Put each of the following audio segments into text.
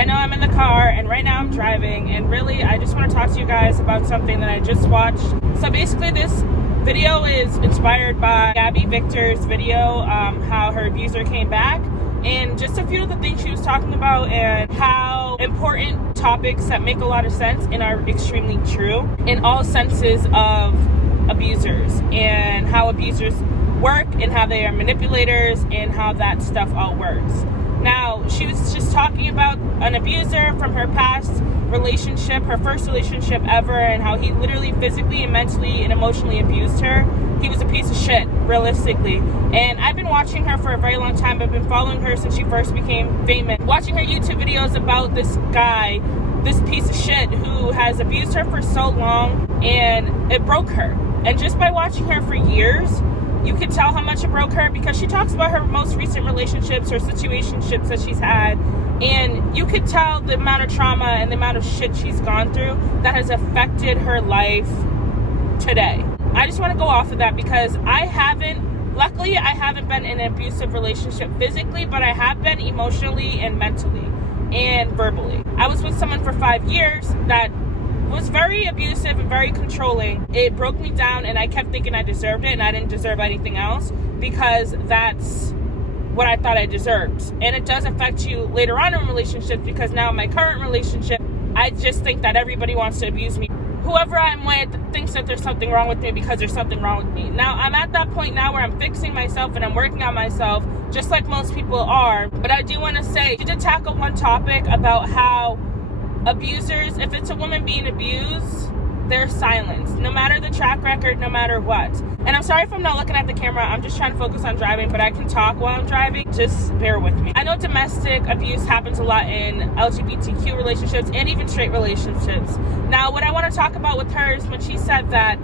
Right now I'm in the car, and right now I'm driving, and really I just want to talk to you guys about something that I just watched. So basically this video is inspired by Gabi Victor's video, how her abuser came back, and just a few of the things she was talking about, and how important topics that make a lot of sense and are extremely true in all senses of abusers, and how abusers work, and how they are manipulators, and how that stuff all works. Now, she was just talking about an abuser from her past relationship, her first relationship ever, and how he literally physically and mentally and emotionally abused her. He was a piece of shit, realistically. And I've been watching her for a very long time. I've been following her since she first became famous. Watching her YouTube videos about this guy, this piece of shit who has abused her for so long, and it broke her. And just by watching her for years, you could tell how much it broke her, because she talks about her most recent relationships or situationships that she's had, and you could tell the amount of trauma and the amount of shit she's gone through that has affected her life today. I just want to go off of that because luckily I haven't been in an abusive relationship physically, but I have been emotionally and mentally and verbally. I was with someone for 5 years that was very abusive and very controlling. It broke me down, and I kept thinking I deserved it, and I didn't deserve anything else, because that's what I thought I deserved. And it does affect you later on in relationships, because now in my current relationship, I just think that everybody wants to abuse me. Whoever I'm with thinks that there's something wrong with me because there's something wrong with me. Now, I'm at that point now where I'm fixing myself and I'm working on myself, just like most people are. But I do want to say, she did tackle one topic about how abusers, if it's a woman being abused, they're silenced, no matter the track record, no matter what. And I'm sorry if I'm not looking at the camera, I'm just trying to focus on driving, but I can talk while I'm driving, just bear with me. I know domestic abuse happens a lot in LGBTQ relationships and even straight relationships. Now, what I want to talk about with her is when she said that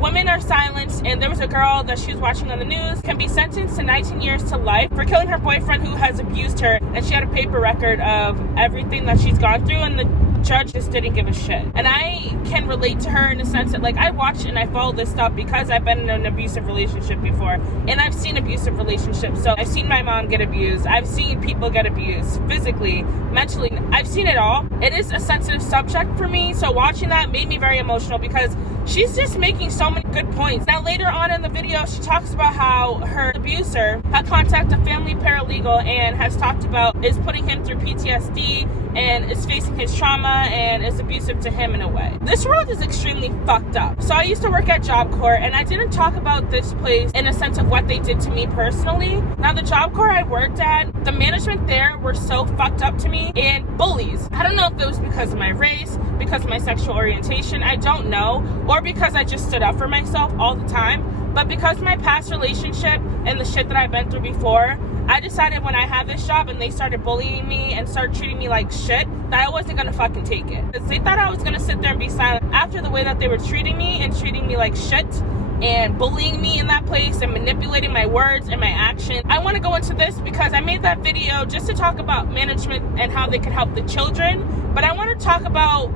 women are silenced, and there was a girl that she was watching on the news can be sentenced to 19 years to life for killing her boyfriend who has abused her, and she had a paper record of everything that she's gone through, and the judge just didn't give a shit. And I can relate to her in the sense that, like, I watch and I follow this stuff because I've been in an abusive relationship before, and I've seen abusive relationships. So I've seen my mom get abused, I've seen people get abused physically, mentally, I've seen it all. It is a sensitive subject for me, so watching that made me very emotional, because she's just making so many good points. Now, later on in the video, she talks about how her abuser had contacted a family paralegal and has talked about is putting him through PTSD and is facing his trauma and is abusive to him in a way. This world is extremely fucked up. So I used to work at Job Corps, and I didn't talk about this place in a sense of what they did to me personally. Now, the Job Corps I worked at, the management there were so fucked up to me, and bullies. I don't know if it was because of my race, because of my sexual orientation, I don't know, or because I just stood up for myself all the time, but because of my past relationship and the shit that I've been through before, I decided when I had this job and they started bullying me and started treating me like shit, that I wasn't gonna fucking take it. They thought I was gonna sit there and be silent after the way that they were treating me and treating me like shit and bullying me in that place and manipulating my words and my actions. I want to go into this because I made that video just to talk about management and how they can help the children, but I want to talk about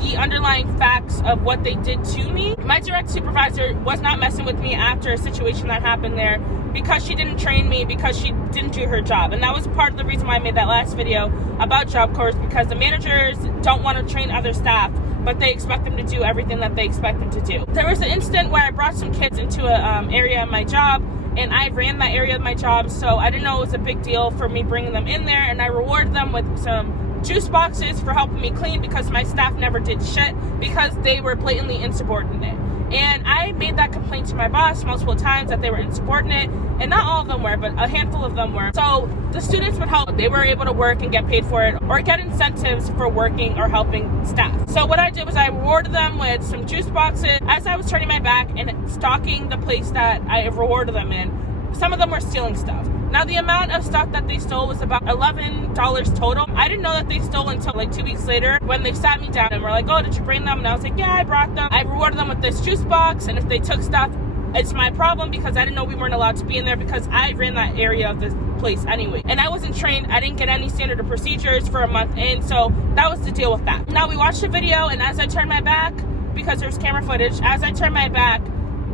the underlying facts of what they did to me. My direct supervisor was not messing with me after a situation that happened there, because she didn't train me, because she didn't do her job. And that was part of the reason why I made that last video about Job Corps, because the managers don't want to train other staff, but they expect them to do everything that they expect them to do. There was an incident where I brought some kids into a area of my job, and I ran that area of my job, so I didn't know it was a big deal for me bringing them in there, and I rewarded them with some juice boxes for helping me clean, because my staff never did shit because they were blatantly insubordinate. And I made that complaint to my boss multiple times that they were insubordinate, and not all of them were, but a handful of them were. So the students would help. They were able to work and get paid for it, or get incentives for working or helping staff. So what I did was I rewarded them with some juice boxes. As I was turning my back and stalking the place that I rewarded them in, some of them were stealing stuff. Now, the amount of stuff that they stole was about $11 total. I didn't know that they stole until like 2 weeks later, when they sat me down and were like, oh, did you bring them? And I was like, yeah, I brought them. I rewarded them with this juice box, and if they took stuff, it's my problem, because I didn't know we weren't allowed to be in there, because I ran that area of this place anyway. And I wasn't trained. I didn't get any standard of procedures for a month in, so that was the deal with that. Now, we watched the video, and as I turned my back, because there's camera footage, as I turned my back,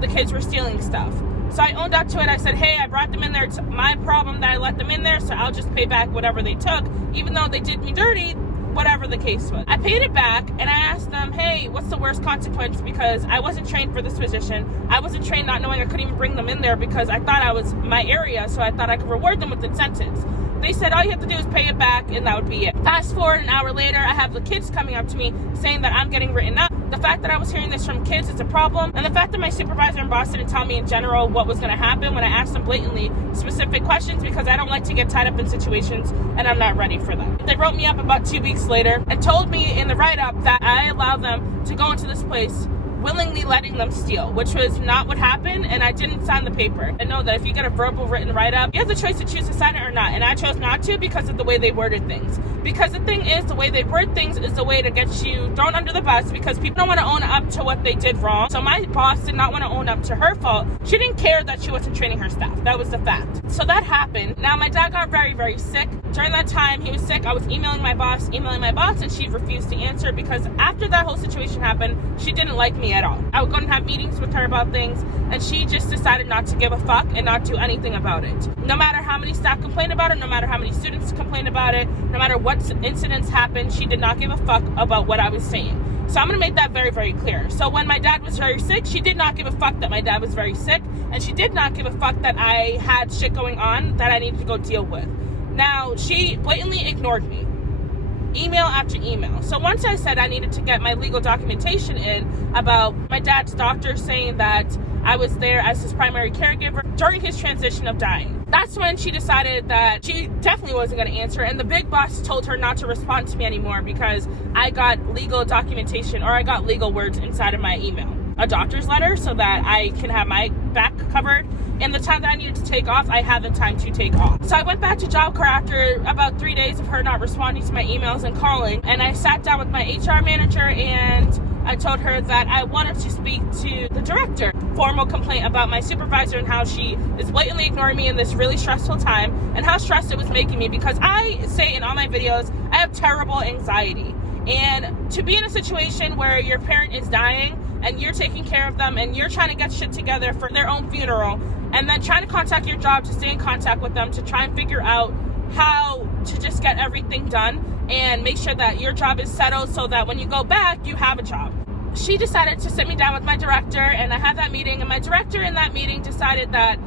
the kids were stealing stuff. So I owned up to it. I said, hey, I brought them in there. It's my problem that I let them in there, so I'll just pay back whatever they took, even though they did me dirty, whatever the case was. I paid it back, and I asked them, hey, what's the worst consequence? Because I wasn't trained for this position. I wasn't trained not knowing I couldn't even bring them in there because I thought I was my area, so I thought I could reward them with incentives. They said all you have to do is pay it back, and that would be it. Fast forward an hour later, I have the kids coming up to me saying that I'm getting written up. The fact that I was hearing this from kids is a problem, and the fact that my supervisor and boss didn't tell me in general what was going to happen when I asked them blatantly specific questions, because I don't like to get tied up in situations and I'm not ready for them. They wrote me up about 2 weeks later and told me in the write-up that I allowed them to go into this place willingly letting them steal, which was not what happened, and I didn't sign the paper. I know that if you get a verbal written write-up, you have the choice to choose to sign it or not, and I chose not to because of the way they worded things. Because the thing is, the way they word things is the way to get you thrown under the bus, because people don't want to own up to what they did wrong. So my boss did not want to own up to her fault. She didn't care that she wasn't training her staff. That was the fact. So that happened. Now my dad got very, very sick. During that time he was sick, I was emailing my boss, and she refused to answer, because after that whole situation happened, she didn't like me at all. I would go and have meetings with her about things, and she just decided not to give a fuck and not do anything about it. No matter how many staff complained about it, no matter how many students complained about it, no matter what incidents happened, she did not give a fuck about what I was saying. So I'm going to make that very, very clear. So when my dad was very sick, she did not give a fuck that my dad was very sick, and she did not give a fuck that I had shit going on that I needed to go deal with. Now, she blatantly ignored me. Email after email. So once I said I needed to get my legal documentation in about my dad's doctor saying that I was there as his primary caregiver during his transition of dying, that's when she decided that she definitely wasn't going to answer, and the big boss told her not to respond to me anymore because I got legal documentation, or I got legal words inside of my email. A doctor's letter so that I can have my back covered. And the time that I needed to take off, I had the time to take off. So I went back to Job Corps after about 3 days of her not responding to my emails and calling. And I sat down with my HR manager and I told her that I wanted to speak to the director. Formal complaint about my supervisor and how she is blatantly ignoring me in this really stressful time, and how stressed it was making me, because I say in all my videos, I have terrible anxiety. And to be in a situation where your parent is dying and you're taking care of them and you're trying to get shit together for their own funeral, and then trying to contact your job to stay in contact with them to try and figure out how to just get everything done and make sure that your job is settled so that when you go back, you have a job. She decided to sit me down with my director, and I had that meeting, and my director in that meeting decided that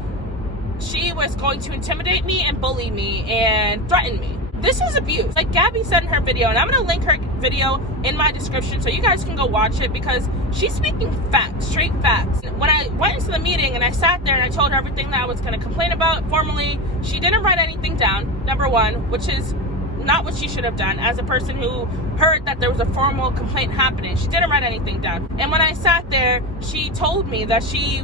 she was going to intimidate me and bully me and threaten me. This is abuse. Like Gabi said in her video, and I'm going to link her video in my description so you guys can go watch it, because she's speaking facts, straight facts. When I went into the meeting and I sat there and I told her everything that I was going to complain about formally, she didn't write anything down, number one, which is not what she should have done as a person who heard that there was a formal complaint happening. She didn't write anything down. And when I sat there, she told me that she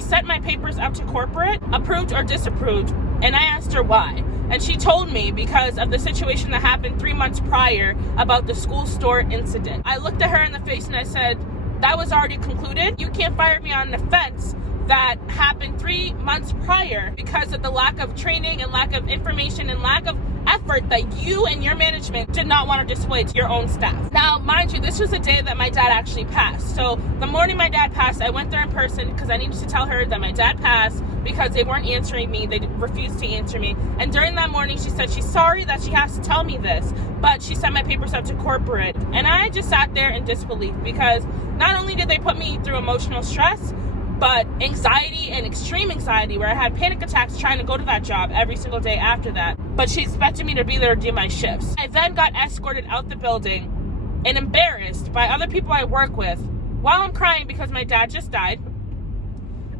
sent my papers up to corporate, approved or disapproved, and I asked her why. And she told me because of the situation that happened 3 months prior about the school store incident. I looked at her in the face and I said, that was already concluded. You can't fire me on an offense that happened 3 months prior because of the lack of training and lack of information and lack of effort that you and your management did not want to display to your own staff. Now, mind you, this was the day that my dad actually passed. So the morning my dad passed, I went there in person because I needed to tell her that my dad passed, because they weren't answering me. They refused to answer me. And during that morning, she said she's sorry that she has to tell me this, but she sent my papers up to corporate. And I just sat there in disbelief, because not only did they put me through emotional stress, but anxiety and extreme anxiety, where I had panic attacks trying to go to that job every single day after that. But she expected me to be there to do my shifts. I then got escorted out the building and embarrassed by other people I work with while I'm crying because my dad just died.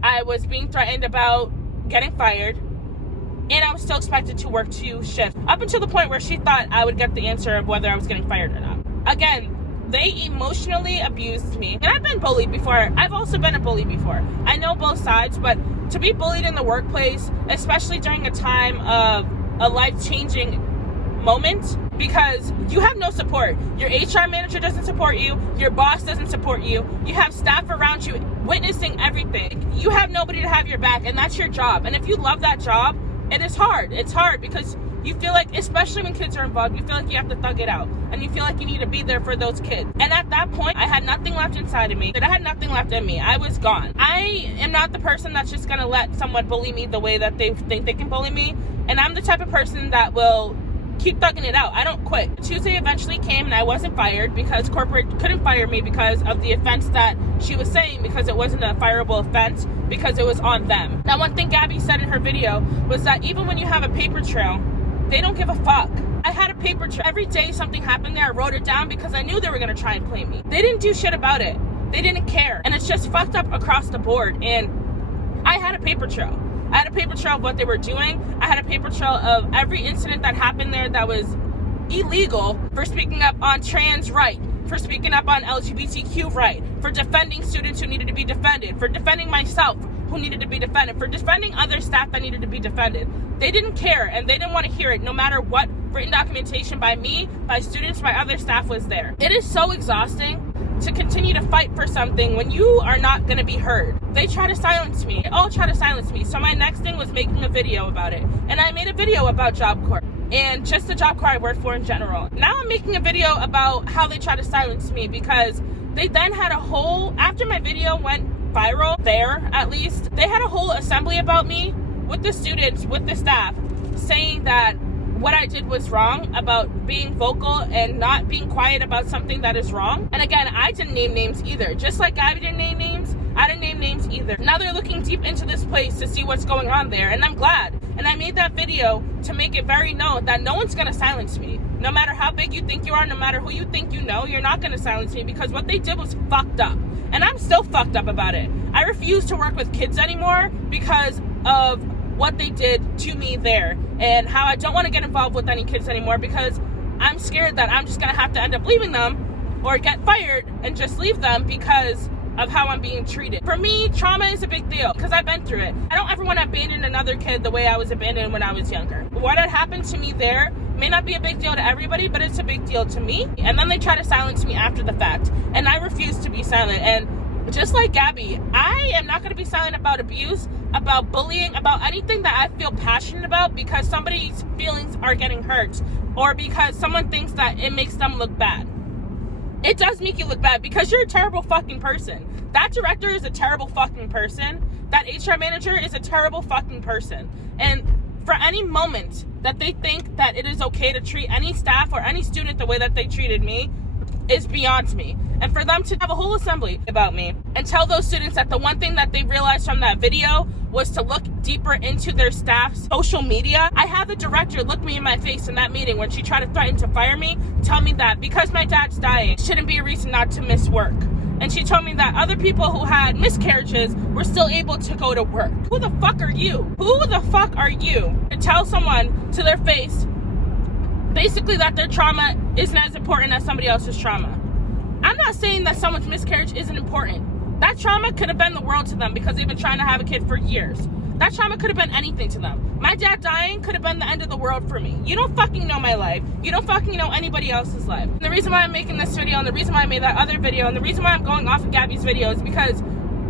I was being threatened about getting fired, and I was still expected to work 2 shifts, up until the point where she thought I would get the answer of whether I was getting fired or not. Again, they emotionally abused me. And I've been bullied before. I've also been a bully before. I know both sides, but to be bullied in the workplace, especially during a time of a life-changing moment, because you have no support. Your HR manager doesn't support you. Your boss doesn't support you. You have staff around you witnessing everything. You have nobody to have your back, and that's your job. And if you love that job, it is hard. It's hard because You feel like, especially when kids are involved, you feel like you have to thug it out. And you feel like you need to be there for those kids. And at that point, I had nothing left inside of me. I had nothing left in me. I was gone. I am not the person that's just going to let someone bully me the way that they think they can bully me. And I'm the type of person that will keep thugging it out. I don't quit. Tuesday eventually came and I wasn't fired because corporate couldn't fire me because of the offense that she was saying, because it wasn't a fireable offense, because it was on them. Now, one thing Gabi said in her video was that even when you have a paper trail, they don't give a fuck. I had a paper trail. Every day something happened there, I wrote it down because I knew they were going to try and play me. They didn't do shit about it. They didn't care. And it's just fucked up across the board. And I had a paper trail. I had a paper trail of what they were doing. I had a paper trail of every incident that happened there that was illegal, for speaking up on trans right, for speaking up on LGBTQ right, for defending students who needed to be defended, for defending myself who needed to be defended, for defending other staff that needed to be defended. They didn't care and they didn't want to hear it, no matter what written documentation by me, by students, by other staff was there. It is so exhausting to continue to fight for something when you are not going to be heard. They try to silence me. They all try to silence me. So my next thing was making a video about it. And I made a video about Job Corps and just the Job Corps I worked for in general. Now I'm making a video about how they try to silence me, because they then had a whole, after my video went viral there, at least, they had a whole assembly about me with the students, with the staff, saying that what I did was wrong, about being vocal and not being quiet about something that is wrong. And again, I didn't name names either. Just like Gabi didn't name names, I didn't name names either. Now they're looking deep into this place to see what's going on there, and I'm glad. And I made that video to make it very known that no one's gonna silence me. No matter how big you think you are, no matter who you think you know, you're not gonna silence me, because what they did was fucked up. And I'm still fucked up about it. I refuse to work with kids anymore because of what they did to me there, and how I don't want to get involved with any kids anymore, because I'm scared that I'm just going to have to end up leaving them or get fired and just leave them because of how I'm being treated. For me, trauma is a big deal because I've been through it. I don't ever want to abandon another kid the way I was abandoned when I was younger. What had happened to me there may not be a big deal to everybody, but it's a big deal to me. And then they try to silence me after the fact, and I refuse to be silent. And just like Gabi, I am not going to be silent about abuse, about bullying, about anything that I feel passionate about because somebody's feelings are getting hurt, or because someone thinks that it makes them look bad. It does make you look bad because you're a terrible fucking person. That director is a terrible fucking person. That HR manager is a terrible fucking person. And for any moment that they think that it is okay to treat any staff or any student the way that they treated me is beyond me. And for them to have a whole assembly about me and tell those students that the one thing that they realized from that video was to look deeper into their staff's social media. I had the director look me in my face in that meeting when she tried to threaten to fire me, tell me that because my dad's dying shouldn't be a reason not to miss work. And she told me that other people who had miscarriages were still able to go to work. Who the fuck are you? Who the fuck are you to tell someone to their face basically that their trauma isn't as important as somebody else's trauma? I'm not saying that someone's miscarriage isn't important. That trauma could have been the world to them because they've been trying to have a kid for years. That trauma could have been anything to them. My dad dying could have been the end of the world for me. You don't fucking know my life. You don't fucking know anybody else's life. And the reason why I'm making this video, and the reason why I made that other video, and the reason why I'm going off of Gabi's video is because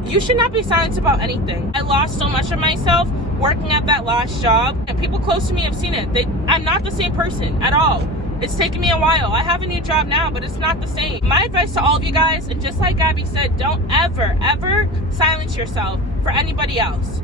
you should not be silenced about anything. I lost so much of myself working at that last job, and people close to me have seen it. I'm not the same person at all. It's taken me a while. I have a new job now, but it's not the same. My advice to all of you guys, and just like Gabi said, don't ever, ever silence yourself for anybody else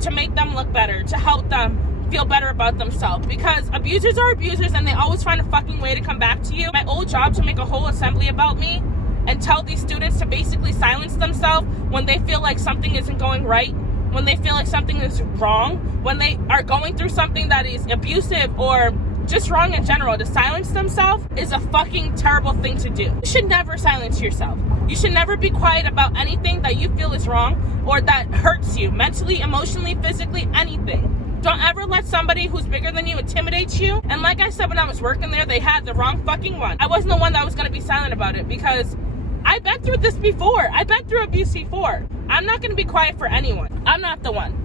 to make them look better, to help them feel better about themselves. Because abusers are abusers, and they always find a fucking way to come back to you. My old job to make a whole assembly about me and tell these students to basically silence themselves when they feel like something isn't going right, when they feel like something is wrong, when they are going through something that is abusive or just wrong in general, to silence themselves is a fucking terrible thing to do. You should never silence yourself. You should never be quiet about anything that you feel is wrong or that hurts you mentally, emotionally, physically, anything. Don't ever let somebody who's bigger than you intimidate you. And like I said, when I was working there, they had the wrong fucking one. I wasn't the one that was going to be silent about it because I've been through this before. I've been through abuse before. I'm not going to be quiet for anyone. I'm not the one.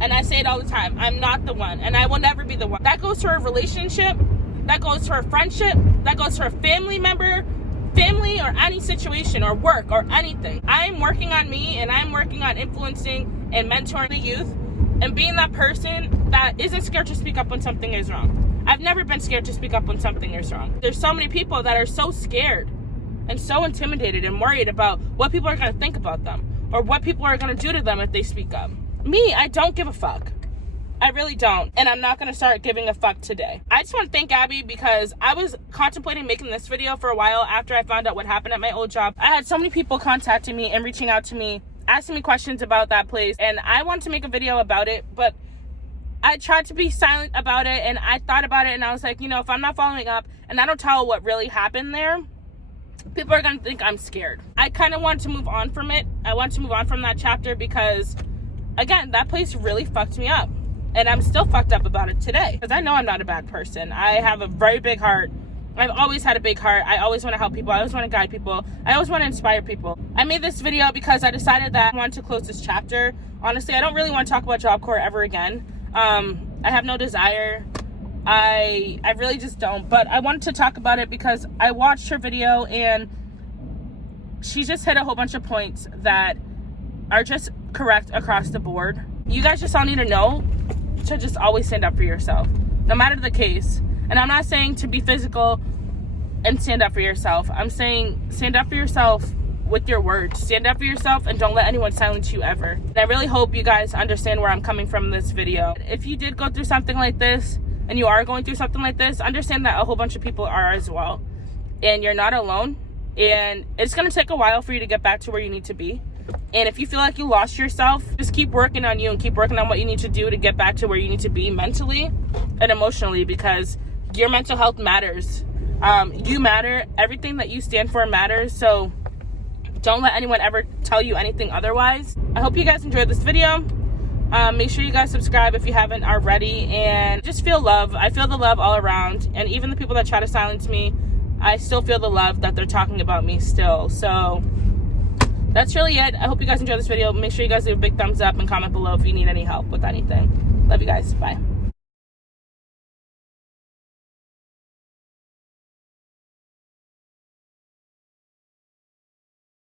And I say it all the time. I'm not the one. And I will never be the one. That goes to a relationship. That goes to a friendship. That goes to a family member, family, or any situation, or work, or anything. I'm working on me, and I'm working on influencing and mentoring the youth and being that person that isn't scared to speak up when something is wrong. I've never been scared to speak up when something is wrong. There's so many people that are so scared and so intimidated and worried about what people are going to think about them or what people are going to do to them if they speak up. Me, I don't give a fuck. I really don't. And I'm not going to start giving a fuck today. I just want to thank Gabby because I was contemplating making this video for a while after I found out what happened at my old job. I had so many people contacting me and reaching out to me, asking me questions about that place. And I wanted to make a video about it, but I tried to be silent about it, and I thought about it, and I was like, you know, if I'm not following up and I don't tell what really happened there, people are going to think I'm scared. I kind of want to move on from it. I want to move on from that chapter because, again, that place really fucked me up. And I'm still fucked up about it today because I know I'm not a bad person. I have a very big heart. I've always had a big heart. I always want to help people. I always want to guide people. I always want to inspire people. I made this video because I decided that I wanted to close this chapter. Honestly, I don't really want to talk about Job Corps ever again. I have no desire. I really just don't. But I wanted to talk about it because I watched her video and she just hit a whole bunch of points that are just correct across the board. You guys just all need to know to just always stand up for yourself, no matter the case. And I'm not saying to be physical and stand up for yourself. I'm saying stand up for yourself with your words. Stand up for yourself and don't let anyone silence you ever. And I really hope you guys understand where I'm coming from in this video. If you did go through something like this and you are going through something like this, understand that a whole bunch of people are as well. And you're not alone. And it's going to take a while for you to get back to where you need to be. And if you feel like you lost yourself, just keep working on you and keep working on what you need to do to get back to where you need to be mentally and emotionally, because your mental health matters. You matter. Everything that you stand for matters. So don't let anyone ever tell you anything otherwise. I hope you guys enjoyed this video. Make sure you guys subscribe if you haven't already, and just feel love. I feel the love all around, and even the people that try to silence me, I still feel the love that they're talking about me still. So that's really it. I hope you guys enjoyed this video. Make sure you guys leave a big thumbs up and comment below if you need any help with anything. Love you guys. Bye.